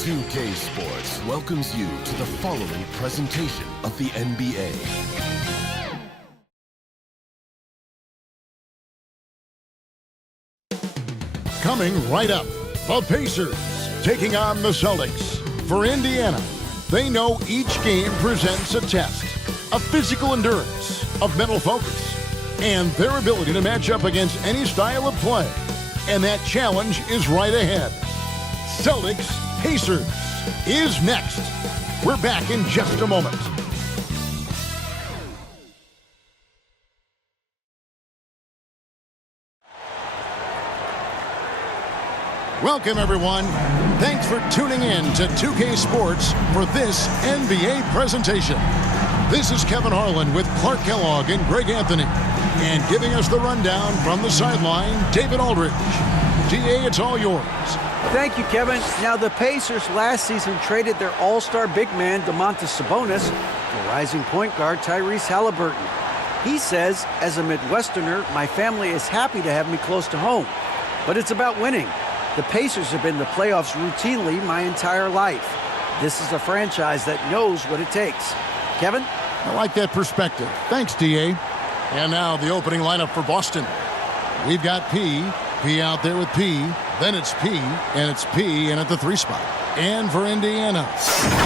NBA2K Sports welcomes you to the following presentation of the NBA. Coming right up, the Pacers taking on the Celtics. For Indiana, they know each game presents a test of physical endurance, of mental focus, and their ability to match up against any style of play. And that challenge is right ahead. Celtics Pacers is next. We're back in just a moment. Welcome, everyone. Thanks for tuning in to 2K Sports for this NBA presentation. This is Kevin Harlan with Clark Kellogg and Greg Anthony. And giving us the rundown from the sideline, David Aldridge. DA, it's all yours. Thank you, Kevin. Now, the Pacers last season traded their all-star big man, Domantas Sabonis, for rising point guard Tyrese Halliburton. He says, as a Midwesterner, my family is happy to have me close to home. But it's about winning. The Pacers have been in the playoffs routinely my entire life. This is a franchise that knows what it takes. Kevin? I like that perspective. Thanks, DA. And now the opening lineup for Boston. We've got P out there with P, then it's P, and it's P in at the 3 spot. And for Indiana,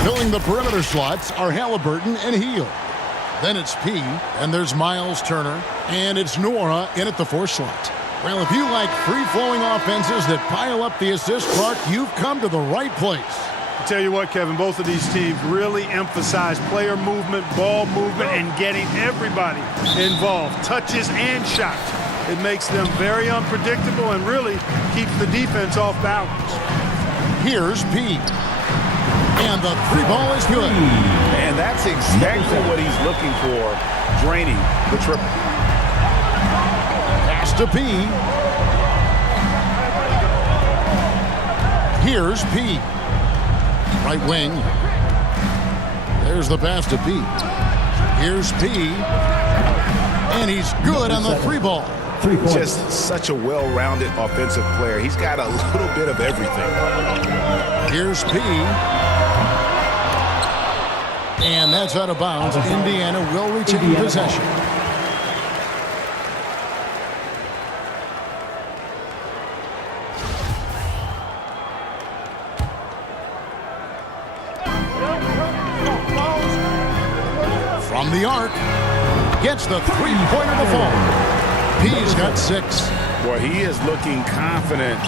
filling the perimeter slots are Halliburton and Hield. Then it's P, and there's Miles Turner, and it's Nora in at the 4 slot. Well, if you like free-flowing offenses that pile up the assist, Clark, you've come to the right place. I tell you what, Kevin, both of these teams really emphasize player movement, ball movement, and getting everybody involved, touches and shots. It makes them very unpredictable and really keeps the defense off balance. Here's P. And the 3 ball is good. And that's exactly what he's looking for, draining the triple. Pass to P. Here's P. Right wing. There's the pass to P. Here's P. And he's good on the 3 ball. Just such a well-rounded offensive player. He's got a little bit of everything. Here's P. And that's out of bounds. Indiana will retain possession. From the arc, gets the 3-pointer to fall. P's got 6. Boy, he is looking confident.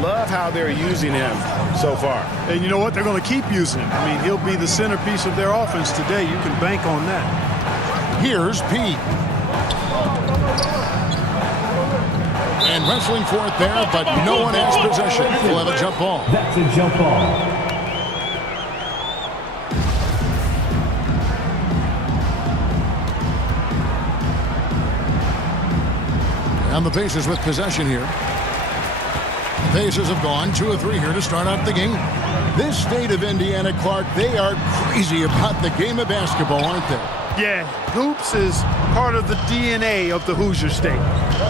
Love how they're using him so far. And you know what? They're going to keep using him. I mean, he'll be the centerpiece of their offense today. You can bank on that. Here's P. And wrestling for it there, but no one has possession. We'll have a jump ball. That's a jump ball. And the Pacers with possession here. The Pacers have gone 2 of 3 here to start out the game. This state of Indiana, Clark, they are crazy about the game of basketball, aren't they? Yeah, hoops is part of the DNA of the Hoosier State.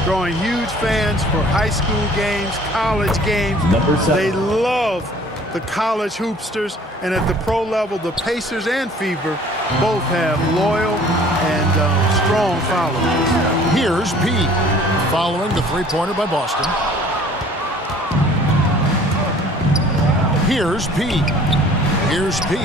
Drawing huge fans for high school games, college games. They love the college hoopsters, and at the pro level, the Pacers and Fever both have loyal and strong followers. Here's P. Following the 3-pointer by Boston. Here's P. Here's P.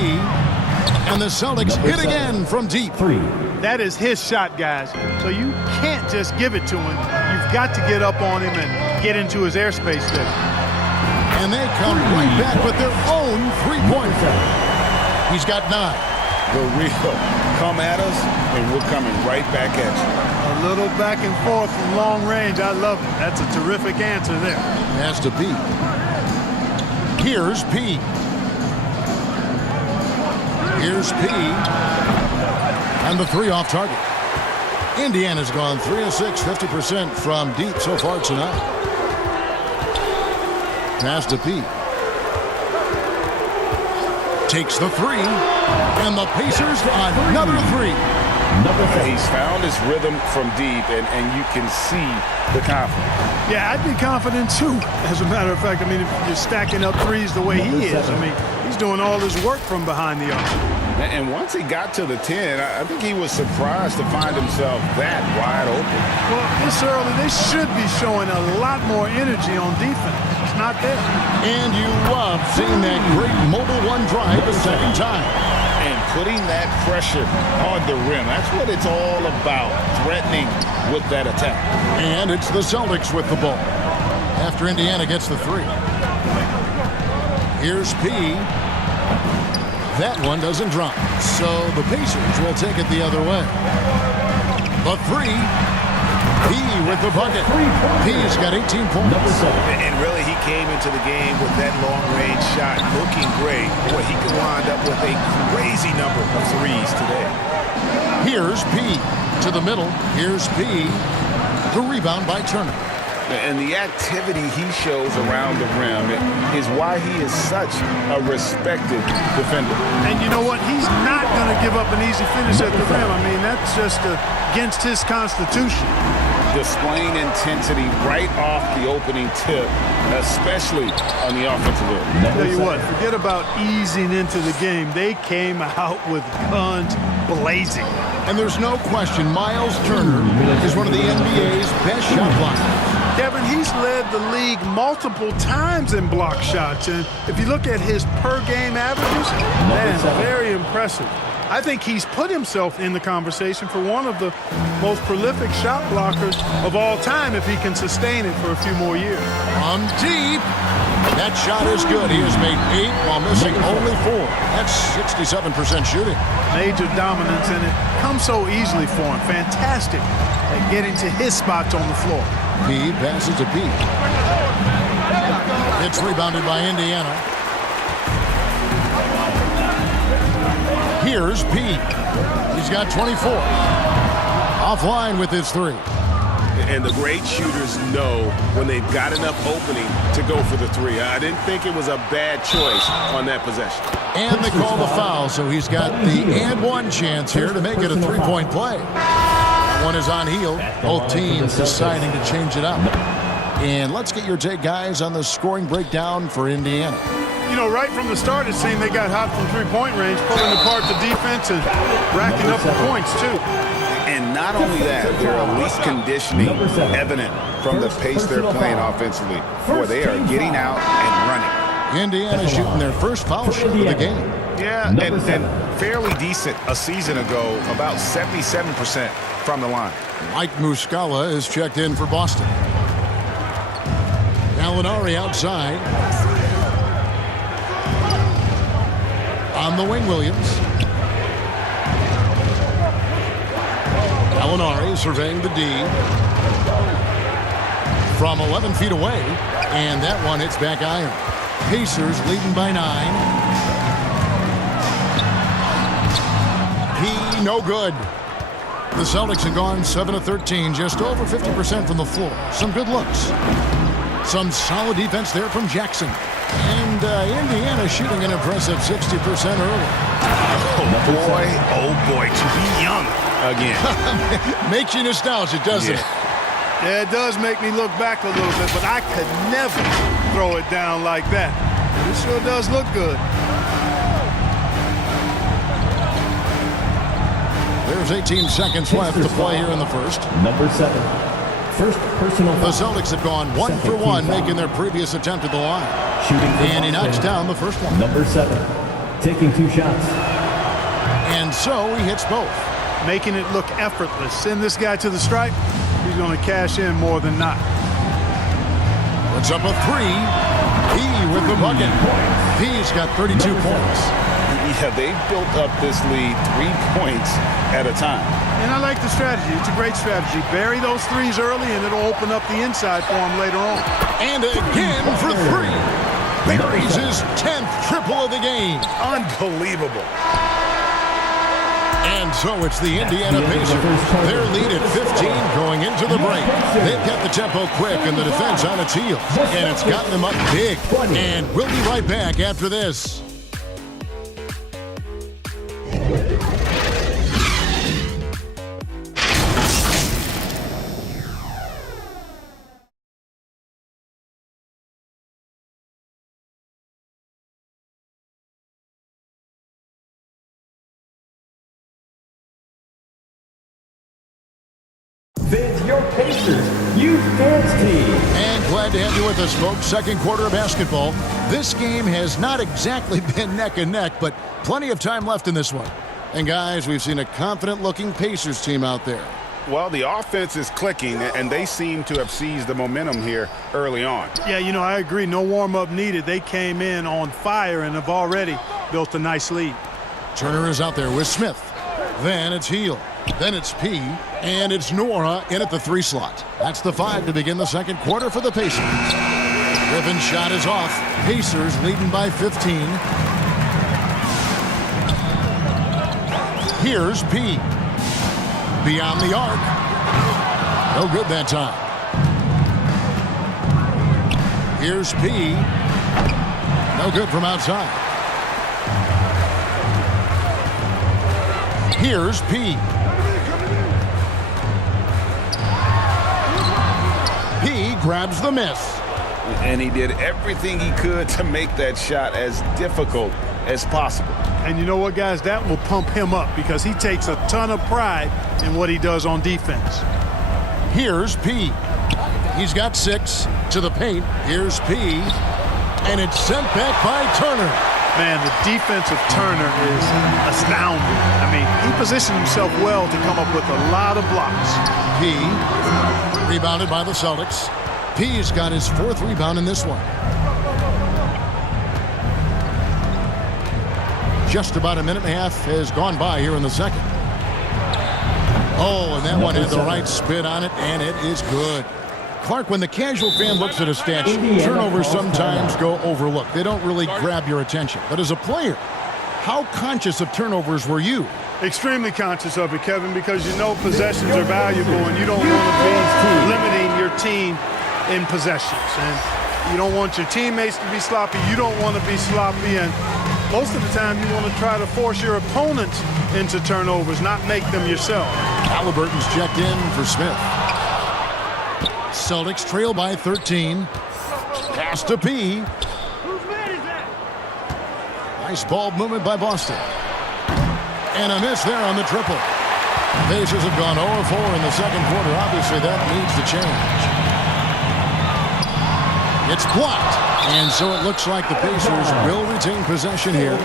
And the Celtics hit again from deep. 3. That is his shot, guys. So you can't just give it to him. You've got to get up on him and get into his airspace there. And they come right back with their own 3-pointer. He's got 9. The real come at us, and we're coming right back at you. A little back and forth from long range. I love it. That's a terrific answer there. Has to be. Here's P. Here's P. And the 3 off target. Indiana's gone 3 of 6, 50% from deep so far tonight. Pass to P. Takes the 3. And the Pacers another 3. He's found his rhythm from deep, and you can see the confidence. Yeah, I'd be confident too. As a matter of fact, I mean, if you're stacking up threes the way he is, I mean, he's doing all his work from behind the arc. And once he got to the 10, I think he was surprised to find himself that wide open. Well, this early, they should be showing a lot more energy on defense. It's not there. And you love seeing that great mobile one drive a second time. And putting that pressure on the rim. That's what it's all about, threatening with that attack. And it's the Celtics with the ball after Indiana gets the three. Here's P. That one doesn't drop. So the Pacers will take it the other way. The three. P with the bucket. P's got 18 points. And really, he came into the game with that long-range shot looking great. Boy, he could wind up with a crazy number of threes today. Here's P to the middle. Here's P. The rebound by Turner. And the activity he shows around the rim is why he is such a respected defender. And you know what? He's not going to give up an easy finish at the rim. I mean, that's just against his constitution. Displaying intensity right off the opening tip, especially on the offensive end. Tell you what, forget about easing into the game. They came out with guns blazing. And there's no question Miles Turner is one of the NBA's best shot blockers. Kevin, he's led the league multiple times in block shots. And if you look at his per-game averages, man, very impressive. I think he's put himself in the conversation for one of the most prolific shot blockers of all time if he can sustain it for a few more years. From deep. That shot is good. He has made 8 while missing only 4. That's 67% shooting. Major dominance, and it comes so easily for him. Fantastic at getting to his spots on the floor. P passes to P. It's rebounded by Indiana. Here's P. He's got 24. Offline with his 3. And the great shooters know when they've got enough opening to go for the 3. I didn't think it was a bad choice on that possession. And they call the foul, so he's got the and one chance here to make it a 3-point play. One is on heel. Both teams deciding to change it up. And let's get your take, guys, on the scoring breakdown for Indiana. You know, right from the start, it seemed they got hot from three-point range, pulling apart the defense and racking up the points, too. And not only that, their elite conditioning evident from the pace they're playing offensively. Boy, they are getting out and running. Indiana shooting their first foul shot of the game. Yeah, and fairly decent a season ago, about 77% from the line. Mike Muscala is checked in for Boston. Gallinari outside. On the wing, Williams. Gallinari surveying the D. From 11 feet away. And that one hits back iron. Pacers leading by 9. He no good. The Celtics have gone 7 of 13, just over 50% from the floor. Some good looks. Some solid defense there from Jackson. And Indiana shooting an impressive 60% early. Oh boy, to be young again. Makes you nostalgic, doesn't it? Yeah, it does make me look back a little bit, but I could never throw it down like that. It sure does look good. There's 18 seconds left to play here in the first. Number 7. First personal The Celtics have gone 1 for 1, making their previous attempt at the line. And he knocks down the first one. Number 7, taking 2 shots. And so he hits both. Making it look effortless. Send this guy to the stripe, he's going to cash in more than not. Puts up a 3. He with the bucket. He's got 32 points. Yeah, they've built up this lead 3 points at a time. And I like the strategy. It's a great strategy. Bury those threes early, and it'll open up the inside for him later on. And again for 3. Buries his 10th triple of the game. Unbelievable. And so it's the Indiana Pacers. Their lead at 15 going into the break. They've got the tempo quick and the defense on its heels. And it's gotten them up big. And we'll be right back after this. your Pacers Youth Dance Team. And glad to have you with us, folks. Second quarter of basketball. This game has not exactly been neck and neck, but plenty of time left in this one. And guys, we've seen a confident-looking Pacers team out there. Well, the offense is clicking, and they seem to have seized the momentum here early on. Yeah, you know, I agree. No warm-up needed. They came in on fire and have already built a nice lead. Turner is out there with Smith. Then it's Heel. Then it's P. And it's Nora in at the 3 slot. That's the 5 to begin the second quarter for the Pacers. Griffin's shot is off. Pacers leading by 15. Here's P. Beyond the arc. No good that time. Here's P. No good from outside. Here's P. P grabs the miss. And he did everything he could to make that shot as difficult as possible. And you know what, guys? That will pump him up because he takes a ton of pride in what he does on defense. Here's P. He's got 6 to the paint. Here's P. And it's sent back by Turner. Man, the defense of Turner is astounding. I mean, he positioned himself well to come up with a lot of blocks. P. Rebounded by the Celtics. P's got his 4th rebound in this one. Just about a minute and a half has gone by here in the second. Oh, and that one had the right spin on it, and it is good. Clark, when the casual fan looks at a stat, turnovers sometimes go overlooked. They don't really grab your attention. But as a player, how conscious of turnovers were you? Extremely conscious of it, Kevin, because you know possessions are valuable and you don't want to be limiting your team in possessions. And you don't want your teammates to be sloppy. You don't want to be sloppy. And most of the time, you want to try to force your opponent into turnovers, not make them yourself. Halliburton's checked in for Smith. Celtics trail by 13. Pass to P. Nice ball movement by Boston. And a miss there on the triple. Pacers have gone 0-4 in the second quarter. Obviously, that needs to change. It's blocked. And so it looks like the Pacers will retain possession here.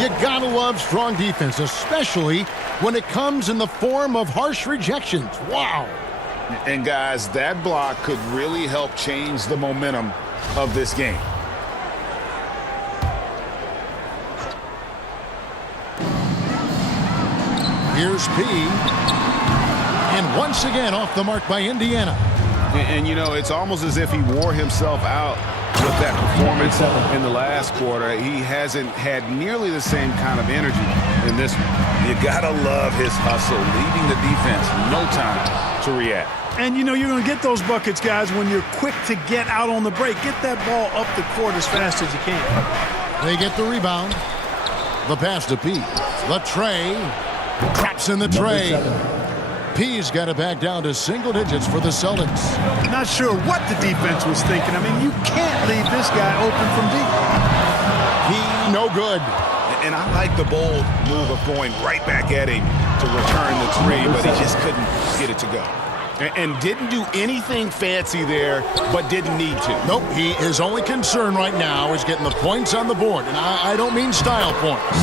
You gotta love strong defense, especially when it comes in the form of harsh rejections. Wow. And guys, that block could really help change the momentum of this game. Here's P. And once again off the mark by Indiana. And you know, it's almost as if he wore himself out with that performance in the last quarter. He hasn't had nearly the same kind of energy in this one. You gotta love his hustle, leaving the defense no time to react. And you know you're going to get those buckets, guys, when you're quick to get out on the break. Get that ball up the court as fast as you can. They get the rebound. The pass to P. The tray. Traps in the tray. P's got it back down to single digits for the Celtics. Not sure what the defense was thinking. I mean, you can't leave this guy open from deep. He no good. And I like the bold move of going right back at him to return the three, but he just couldn't get it to go. And didn't do anything fancy there, but didn't need to. Nope, his only concern right now is getting the points on the board. And I don't mean style points.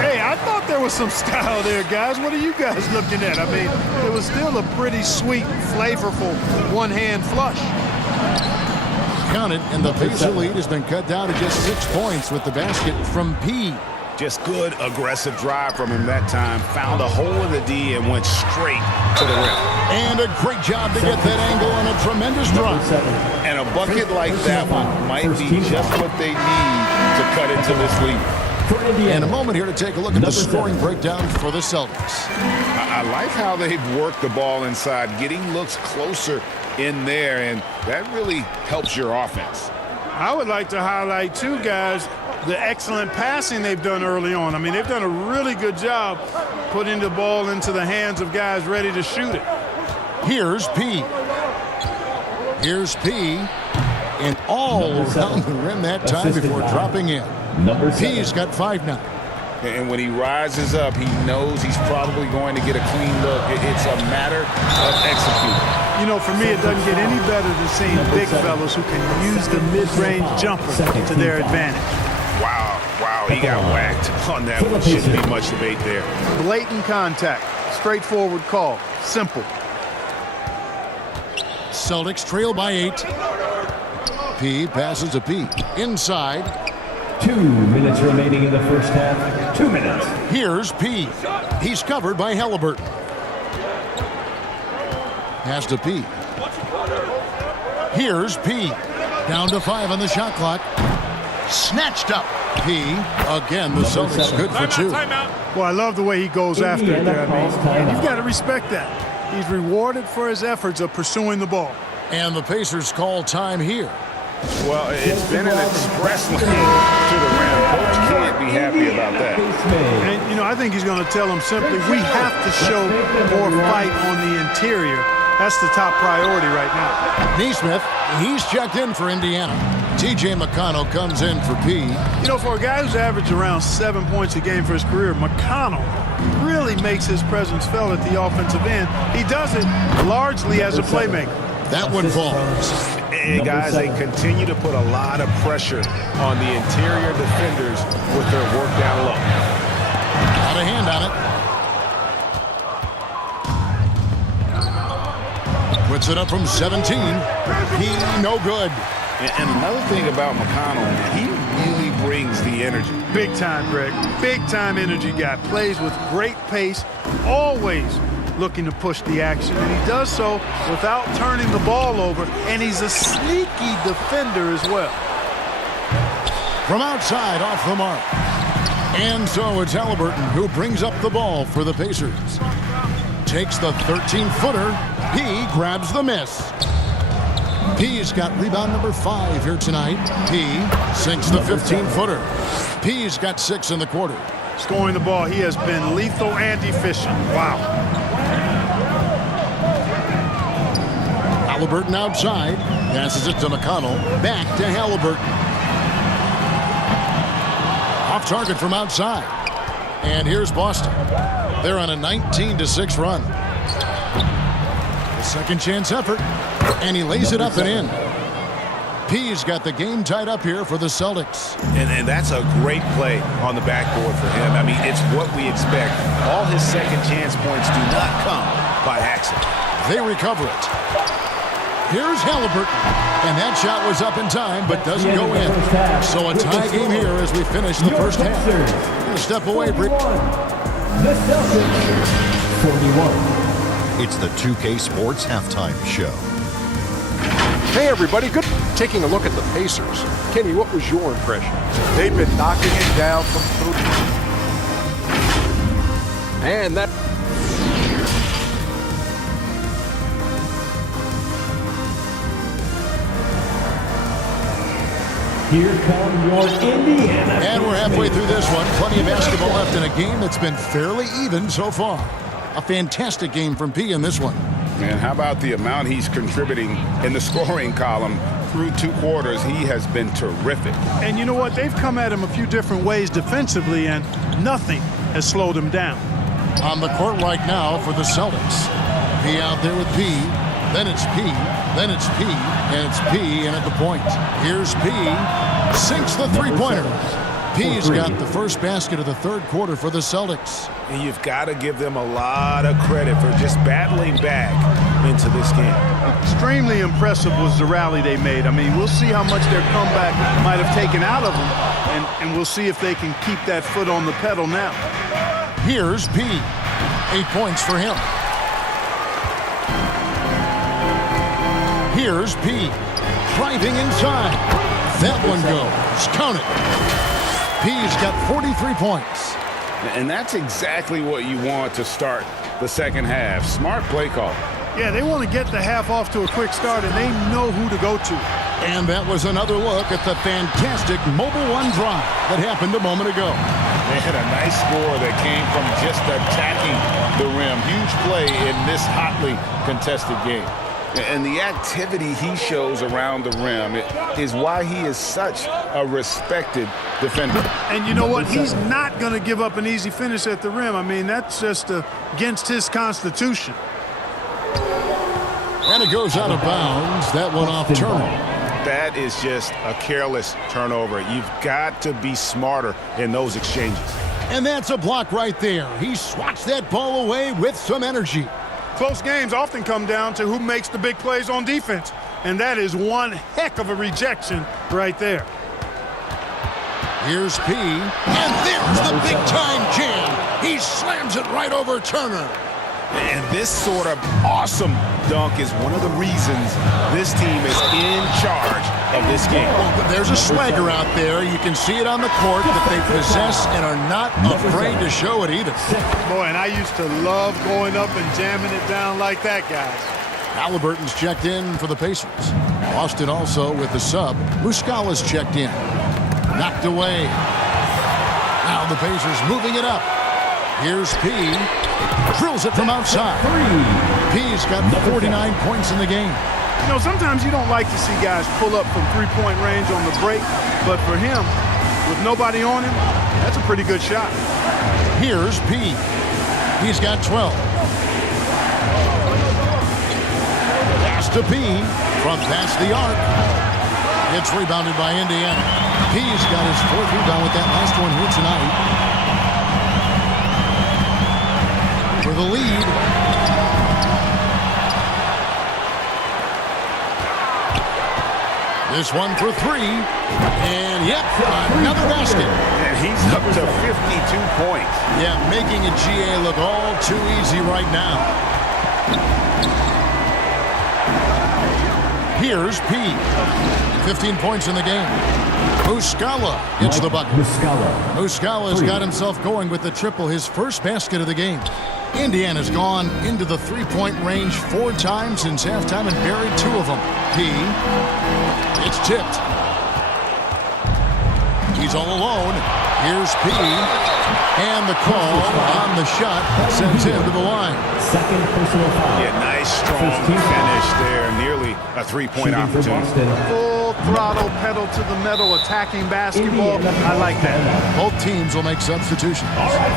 Hey, I thought there was some style there, guys. What are you guys looking at? I mean, it was still a pretty sweet, flavorful one-hand flush. Count it, and the Pacer lead has been cut down to just 6 points with the basket from P. Just good, aggressive drive from him that time. Found a hole in the D and went straight to the rim. And a great job to get that angle on a tremendous drive. And a bucket like that one might be just what they need to cut into this lead. In a moment here to take a look at the scoring breakdown for the Celtics. I like how they've worked the ball inside, getting looks closer in there, and that really helps your offense. I would like to highlight, too, guys, the excellent passing they've done early on. I mean, they've done a really good job putting the ball into the hands of guys ready to shoot it. Here's P. Here's P. And all around the rim that time before dropping in. P's got 5 now. And when he rises up, he knows he's probably going to get a clean look. It's a matter of executing. You know, for me, it doesn't get any better than seeing big fellas who can use the mid-range jumper to their advantage. Wow, he got whacked on that one. Shouldn't be much debate there. Blatant contact. Straightforward call. Simple. Celtics trail by 8. P passes to P. Inside. 2 minutes remaining in the first half. 2 minutes. Here's P. He's covered by Halliburton. Pass to P. Here's P. Down to 5 on the shot clock. Snatched up. P. Again, the Celtics good for 2. Well, I love the way he goes after it there. I mean, you've got to respect that. He's rewarded for his efforts of pursuing the ball. And the Pacers call time here. Well, it's been an express lane to the rim. Coach can't be happy about that. And, you know, I think he's going to tell him simply, we have to show more fight on the interior. That's the top priority right now. Neesmith, he's checked in for Indiana. T.J. McConnell comes in for P. You know, for a guy who's averaged around 7 points a game for his career, McConnell really makes his presence felt at the offensive end. He does it largely as a playmaker. That one falls. And guys, they continue to put a lot of pressure on the interior defenders with their work down low. Got a hand on it. Puts it up from 17. He no good. And another thing about McConnell, man, he really brings the energy. Big time, Greg. Big time energy guy. Plays with great pace, always looking to push the action, and he does so without turning the ball over, and he's a sneaky defender as well. From outside, off the mark. And so it's Halliburton who brings up the ball for the Pacers. Takes the 13-footer. P grabs the miss. P's got rebound number 5 here tonight. P sinks the 15-footer. P's got 6 in the quarter. Scoring the ball, he has been lethal and efficient. Wow. Halliburton outside. Passes it to McConnell. Back to Halliburton. Off target from outside. And here's Boston. They're on a 19-6 run. The second chance effort. And he lays it up and in. P's got the game tied up here for the Celtics. And that's a great play on the backboard for him. I mean, it's what we expect. All his second chance points do not come by accident. They recover it. Here's Halliburton. And that shot was up in time, but doesn't go in. So a tie game here as we finish the first half. Gonna step away, Bree. The Celtics, 41. It's the 2K Sports Halftime Show. Hey everybody, good taking a look at the Pacers. Kenny, what was your impression? They've been knocking it down from three. And that Here come your Indiana. And we're halfway through this one. Plenty of basketball left in a game that's been fairly even so far. A fantastic game from P in this one. And how about the amount he's contributing in the scoring column through 2 quarters? He has been terrific. And you know what? They've come at him a few different ways defensively, and nothing has slowed him down. On the court right now for the Celtics. P out there with P. Then it's P. Then it's P. And it's P in at the point. Here's P. Sinks the three-pointer. P's got the first basket of the third quarter for the Celtics. And you've got to give them a lot of credit for just battling back into this game. Extremely impressive was the rally they made. I mean, we'll see how much their comeback might have taken out of them, and we'll see if they can keep that foot on the pedal now. Here's P. 8 points for him. Here's P. Driving inside. That one goes. Count it. P's got 43 points. And that's exactly what you want to start the second half. Smart play call. Yeah, they want to get the half off to a quick start, and they know who to go to. And that was another look at the fantastic Mobile One drive that happened a moment ago. They had a nice score that came from just attacking the rim. Huge play in this hotly contested game. And the activity he shows around the rim is why he is such a respected defender. And you know what? He's not going to give up an easy finish at the rim. I mean, that's just against his constitution. And it goes out of bounds. That one off turnover. That is just a careless turnover. You've got to be smarter in those exchanges. And that's a block right there. He swats that ball away with some energy. Close games often come down to who makes the big plays on defense. And that is one heck of a rejection right there. Here's P. And there's the big-time jam. He slams it right over Turner. And this sort of awesome dunk is one of the reasons this team is in charge of this game. Well, there's a swagger out there. You can see it on the court that they possess and are not afraid to show it either. Boy, and I used to love going up and jamming it down like that, guys. Halliburton's checked in for the Pacers. Boston also with the sub. Muscala's checked in. Knocked away. Now the Pacers moving it up. Here's P. Drills it from outside. P's got 49 points in the game. You know, sometimes you don't like to see guys pull up from three-point range on the break, but for him, with nobody on him, that's a pretty good shot. Here's P. He's got 12. Pass to P. From past the arc. It's rebounded by Indiana. P's got his fourth rebound with that last one here tonight. For the lead. This one for three. And yep, another basket. And he's up to 52 points. Yeah, making a GA look all too easy right now. Here's P. 15 points in the game. Muscala gets the bucket. Muscala's got himself going with the triple, his first basket of the game. Indiana's gone into the three-point range 4 times since halftime and buried 2 of them. P. It's tipped. He's all alone. Here's P. And the call on the shot sends him to the line. Second personal foul. Yeah, nice strong finish there. Nearly a three-point opportunity. Full throttle, pedal to the metal, attacking basketball. I like that. Both teams will make substitutions.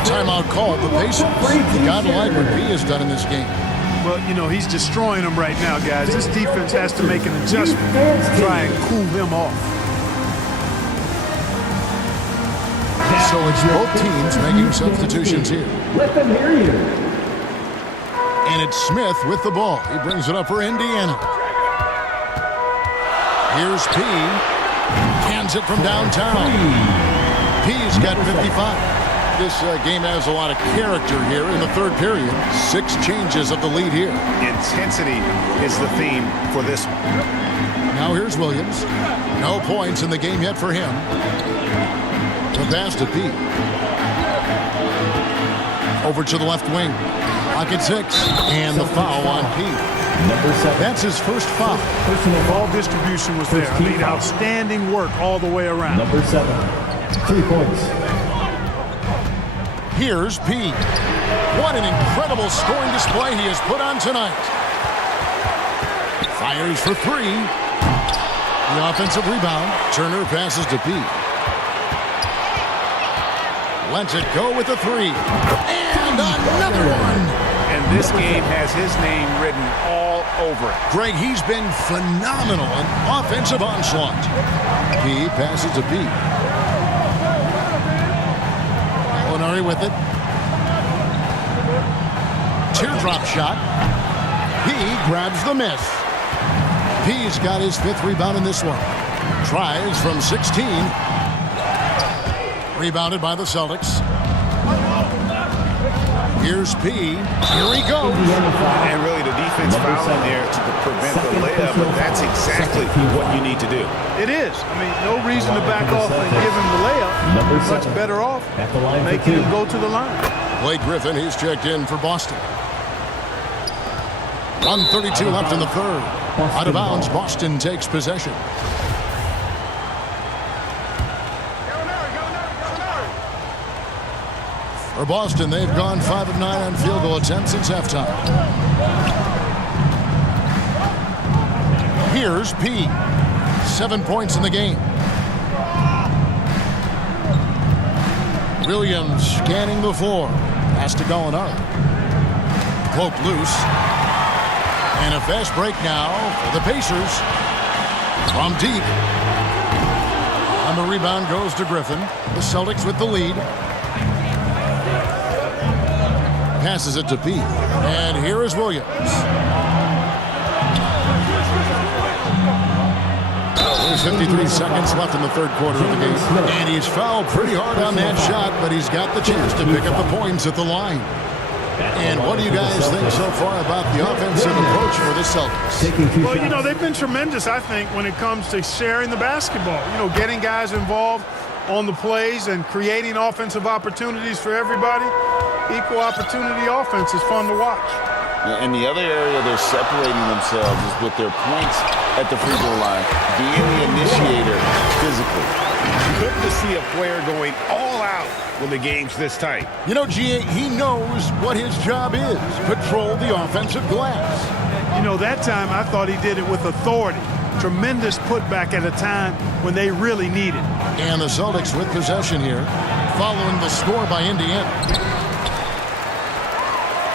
Timeout called the Pacers. You gotta like what P has done in this game. Well, you know, he's destroying them right now, guys. This defense has to make an adjustment to try and cool him off. So it's both teams making substitutions here. Let them hear you. And it's Smith with the ball. He brings it up for Indiana. Here's P. Hands it from downtown. P's got 55. This game has a lot of character here in the third period. 6 changes of the lead here. Intensity is the theme for this one. Now here's Williams. No points in the game yet for him. The pass to P. Over to the left wing. Pocket 6. And the foul on P. Number 7. That's his first foul. Ball distribution was there. I mean, outstanding work all the way around. Number 7. 3 points. Here's P. What an incredible scoring display he has put on tonight. Fires for 3. The offensive rebound. Turner passes to P. Lets it go with the 3. And another one. And this game has his name written all over it. Greg, he's been phenomenal in offensive onslaught. P passes to P. Molinari with it. Teardrop shot. P grabs the miss. P's got his 5th rebound in this one. Tries from 16. Rebounded by the Celtics. Here's P. Here he goes. And really the defense fouling there to prevent the layup, but that's exactly what you need to do. It is. I mean, no reason to back off and give him the layup. Much better off making him go to the line. Blake Griffin, he's checked in for Boston. 1:32 left in the third. Out of bounds, Boston takes possession. For Boston, they've gone 5 of 9 on field goal attempts since halftime. Here's P. 7 points in the game. Williams scanning the floor. Has to Gallinari. Cloak loose. And a fast break now for the Pacers. From deep. And the rebound goes to Griffin. The Celtics with the lead. Passes it to P. And here is Williams. There's 53 seconds left in the third quarter of the game. And he's fouled pretty hard on that shot, but he's got the chance to pick up the points at the line. And what do you guys think so far about the offensive approach for the Celtics? Well, you know, they've been tremendous, I think, when it comes to sharing the basketball. You know, getting guys involved on the plays and creating offensive opportunities for everybody. Equal opportunity offense is fun to watch. And the other area they're separating themselves is with their points at the free throw line, being the initiator physically. Good to see a player going all out when the game's this tight. You know, G.A., he knows what his job is. Patrol the offensive glass. You know, that time I thought he did it with authority. Tremendous putback at a time when they really need it. And the Celtics with possession here, following the score by Indiana.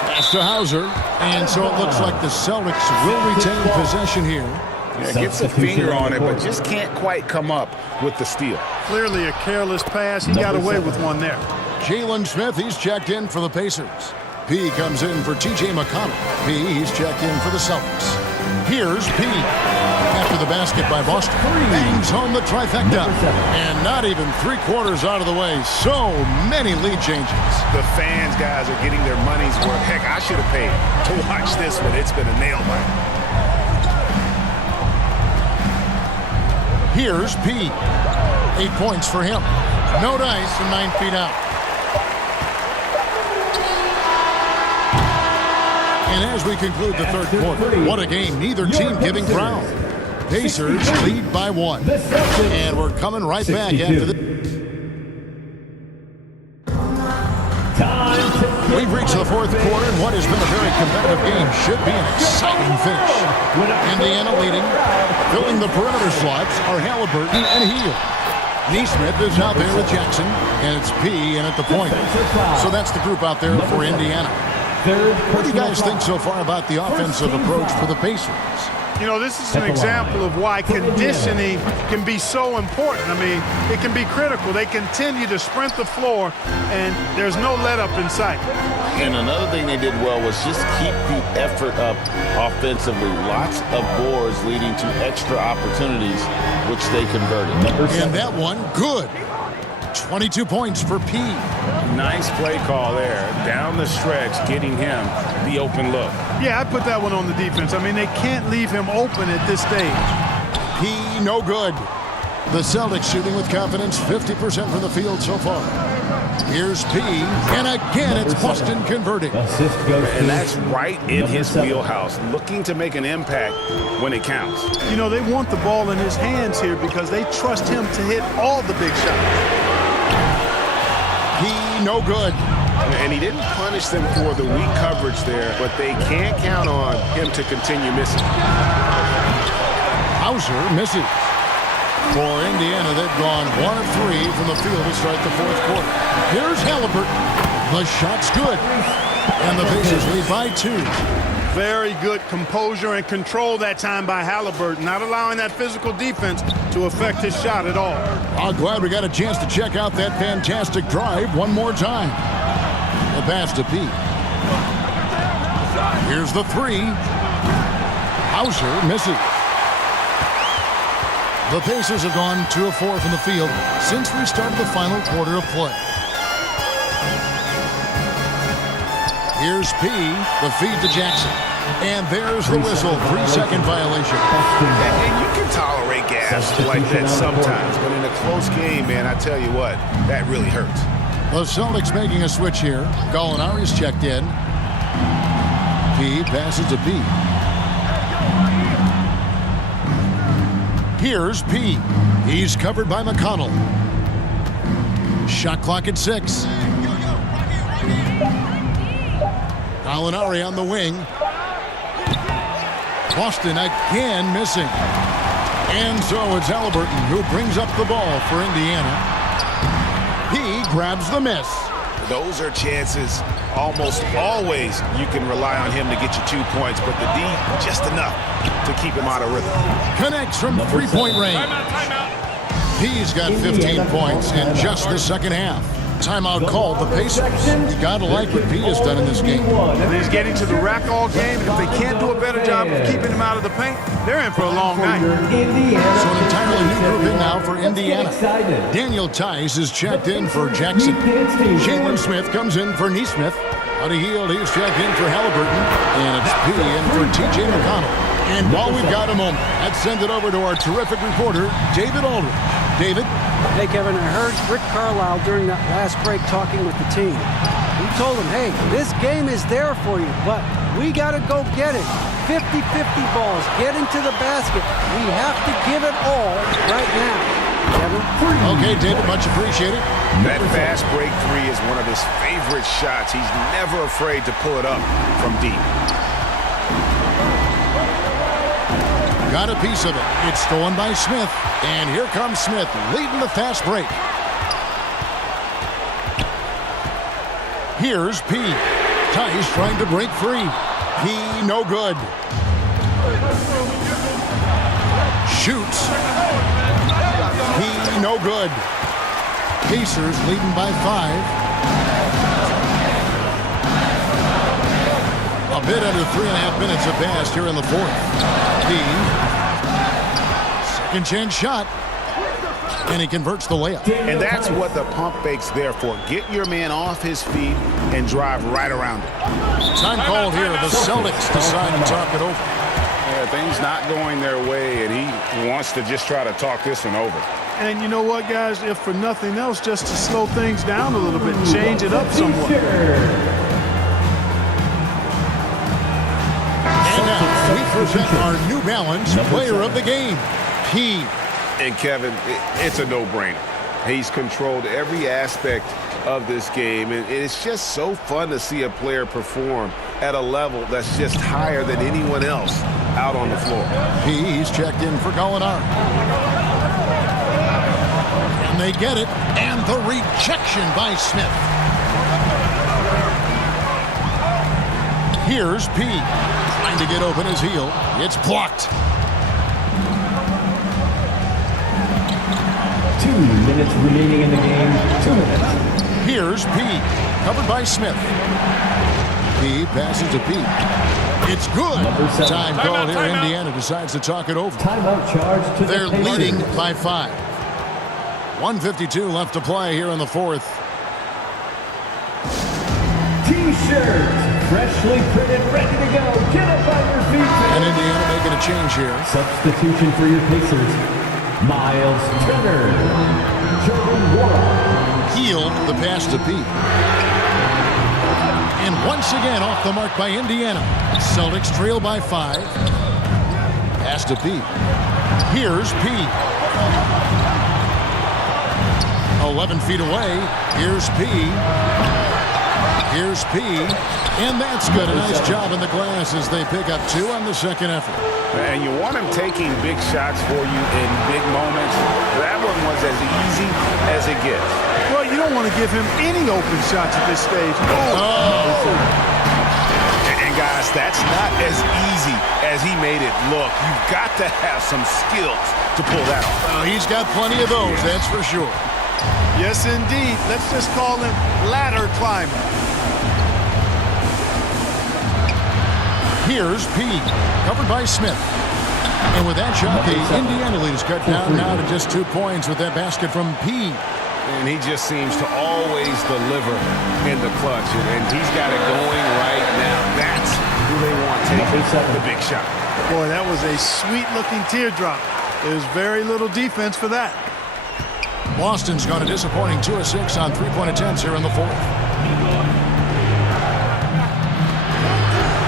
Pass to Hauser. And so it looks like the Celtics will retain possession here. Yeah, gets a finger on it, but just can't quite come up with the steal. Clearly a careless pass. He got away with one there. Jalen Smith, he's checked in for the Pacers. P comes in for T.J. McConnell. P, he's checked in for the Celtics. Here's P. After the basket by Boston. Bangs home the trifecta. And not even 3/4 out of the way. So many lead changes. The fans, guys, are getting their money's worth. Heck, I should have paid to watch this one. It's been a nail biter. Here's P. 8 points for him. No dice and 9 feet out. And as we conclude the third quarter, what a game. Neither team giving ground. Pacers lead by 1. And we're coming right back after this. We've reached the fourth quarter, and what has been a very competitive game should be an exciting finish. Indiana leading. Filling the perimeter slots are Halliburton and Hield. Neesmith is out there with Jackson, and it's P in at the point. So that's the group out there for Indiana. What do you guys think so far about the offensive approach for the Pacers? You know, this is an example of why conditioning can be so important. I mean, it can be critical. They continue to sprint the floor, and there's no let-up in sight. And another thing they did well was just keep the effort up offensively. Lots of boards leading to extra opportunities, which they converted. And that one, good. 22 points for P. Nice play call there. Down the stretch, getting him the open look. Yeah, I put that one on the defense. I mean, they can't leave him open at this stage. P, no good. The Celtics shooting with confidence, 50% from the field so far. Here's P, and again it's Boston converting. And that's right in his wheelhouse, looking to make an impact when it counts. You know, they want the ball in his hands here because they trust him to hit all the big shots. P, no good. And he didn't punish them for the weak coverage there, but they can't count on him to continue missing. Hauser misses. For Indiana, they've gone 1 of 3 from the field to start the fourth quarter. Here's Halliburton. The shot's good. And the Pacers lead by 2. Very good composure and control that time by Halliburton, not allowing that physical defense to affect his shot at all. I'm glad we got a chance to check out that fantastic drive one more time. The pass to P. Here's the 3. Hauser misses. The Pacers have gone 2 of 4 from the field since we started the final quarter of play. Here's P, the feed to Jackson. And there's the whistle, 3-second violation. And you can tolerate gas like that sometimes, but in a close game, man, I tell you what, that really hurts. The Celtics making a switch here. Gallinari's checked in. P passes to P. Here's P. He's covered by McConnell. Shot clock at 6. Gallinari on the wing. Boston again missing. And so it's Halliburton who brings up the ball for Indiana. He grabs the miss. Those are chances almost always you can rely on him to get you 2 points, but the D, just enough to keep him out of rhythm. Connects from three-point range. He's got 15 points in just the second half. Timeout called the Pacers. You gotta like what P has done in this game. And he's getting to the rack all game, and if they can't do a better job of keeping him out of the paint, they're in for a long night. So an entirely new group in now for Indiana. Daniel Tice is checked in for Jackson. Jalen Smith comes in for Neesmith. Out of Hield, he's checked in for Halliburton. And it's P in for T.J. McConnell. And while we've got a moment, let's send it over to our terrific reporter, David Aldridge. David? Hey, Kevin, I heard Rick Carlisle during that last break talking with the team. He told them, hey, this game is there for you, but we got to go get it. 50-50 balls, get into the basket. We have to give it all right now. Kevin? Okay, David, much appreciated. That fast break three is one of his favorite shots. He's never afraid to pull it up from deep. Got a piece of it. It's stolen by Smith. And here comes Smith leading the fast break. Here's P. Tice trying to break free. P no good. Shoots. P no good. Pacers leading by 5. A bit under 3.5 minutes have passed here in the fourth. P. Second chance shot. And he converts the layup. And that's what the pump fake's there for. Get your man off his feet and drive right around it. Time called here. The Celtics decide to talk it over. Yeah, things not going their way, and he wants to just try to talk this one over. And you know what, guys? If for nothing else, just to slow things down a little bit, change it up somewhat. And now we present our New Balance player of the game, P. And Kevin, it's a no-brainer. He's controlled every aspect of this game, and it's just so fun to see a player perform at a level that's just higher than anyone else out on the floor. He's checked in for Gallinari. And they get it, and the rejection by Smith. Here's P. Trying to get open his heel. It's blocked. 2 minutes remaining in the game. 2 minutes. Here's P. Covered by Smith. P passes to P. It's good. Time called here. Indiana decides to talk it over. Timeout charge to They're the Pacers. leading by 5. 1:52 left to play here in the fourth. T-shirts, freshly printed, ready to go. Get up on your feet. And Indiana making a change here. Substitution for your Pacers. Miles Turner. Jordan Wara. Healed the pass to P. And once again off the mark by Indiana. Celtics trail by 5. Pass to P. Here's P. 11 feet away. Here's P. Here's P. And that's good. A nice job in the glass as they pick up 2 on the second effort. And you want him taking big shots for you in big moments. That one was as easy as it gets. Well, you don't want to give him any open shots at this stage. And guys, that's not as easy as he made it look. You've got to have some skills to pull that off. He's got plenty of those, that's for sure. Yes, indeed. Let's just call him ladder climber. Here's P. Covered by Smith. And with that shot, the Indiana lead is cut down now to just 2 points with that basket from P. And he just seems to always deliver in the clutch. And he's got it going right now. That's who they want taking the big shot. Boy, that was a sweet-looking teardrop. There's very little defense for that. Boston's gone a disappointing 2 of 6 on 3-point attempts here in the fourth.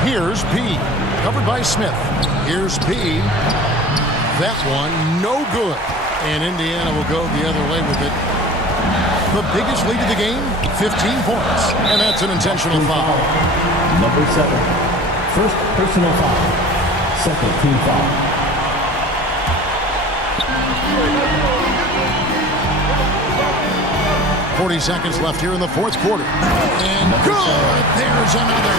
Here's P. Covered by Smith. Here's P. That one, no good. And Indiana will go the other way with it. The biggest lead of the game, 15 points. And that's an intentional foul. Number 7. First personal foul. Second team foul. 40 seconds left here in the fourth quarter. And good! There's another.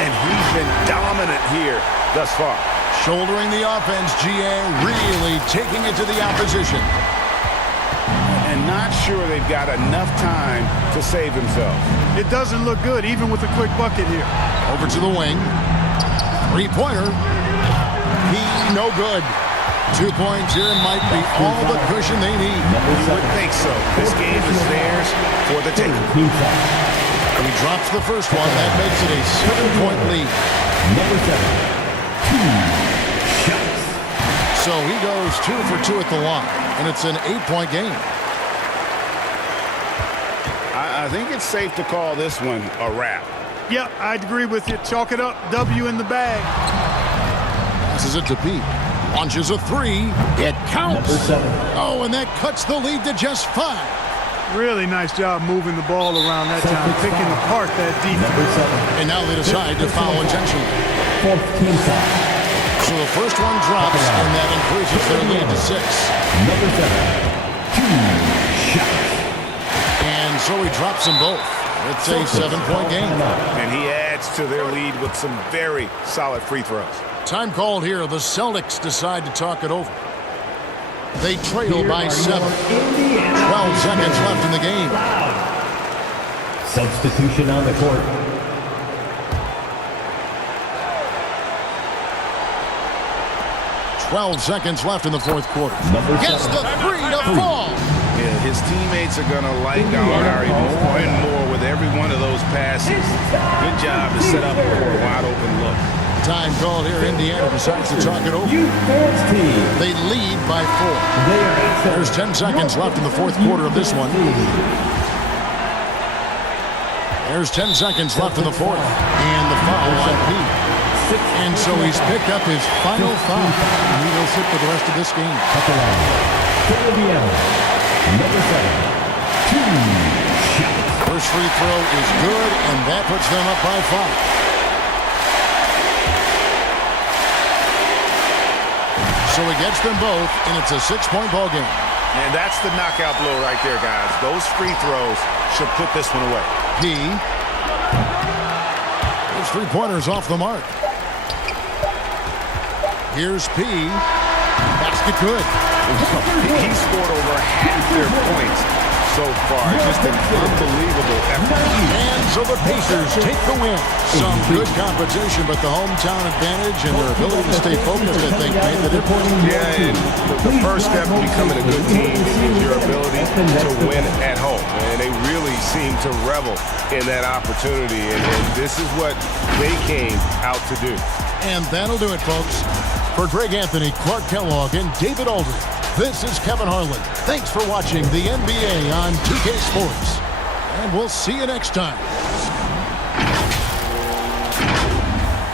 And he's been dominant here thus far. Shouldering the offense, GA really taking it to the opposition. And not sure they've got enough time to save themselves. It doesn't look good, even with a quick bucket here. Over to the wing. Three-pointer. No good. 2 points here might be all the cushion they need. You would think so. This game is theirs for the taking. He drops the first one. That makes it a 7-point lead. Number 7. 2 shots. So he goes 2 for 2 at the line, and it's an 8-point game. I think it's safe to call this one a wrap. Yep, I'd agree with you. Chalk it up. W in the bag. Passes it to Pete. Launches a three. It counts. Number 7. Oh, and that cuts the lead to just 5. Really nice job moving the ball around that time, picking apart that defense. Number 7. And now they decide to foul intentionally. 4th team foul. So the first one drops, and that increases their lead to 6. Number 7. 2 shots. And so he drops them both. It's a 7-point game. And he adds to their lead with some very solid free throws. Time called here. The Celtics decide to talk it over. They trail by 7. 12 seconds left in the game. Substitution on the court. Seconds left in the fourth quarter. Number Gets 7. the three to fall. Yeah, his teammates are going to like Gallinari more and more with every one of those passes. Good job to set up for a wide open look. Time called here. Indiana decides to talk it over. They lead by 4. There's 10 seconds left in the fourth quarter of this one. There's 10 seconds left in the fourth. And the foul on Pete. And so he's picked up his final foul. And he will sit for the rest of this game. Number 7. 2 shots. First free throw is good, and that puts them up by 5. So he gets them both, and it's a 6-point ball game. And that's the knockout blow right there, guys. Those free throws should put this one away. P. Those three-pointers off the mark. Here's P. Basket good. He scored over half their points so far. Just an unbelievable effort. And so the Pacers take the win. Some good competition, but the hometown advantage and their ability to stay focused, I think, made the difference. Yeah, and the first step to becoming a good team is your ability to win at home. And they really seem to revel in that opportunity. And this is what they came out to do. And that'll do it, folks. For Greg Anthony, Clark Kellogg, and David Aldridge, this is Kevin Harlan. Thanks for watching the NBA on 2K Sports. And we'll see you next time.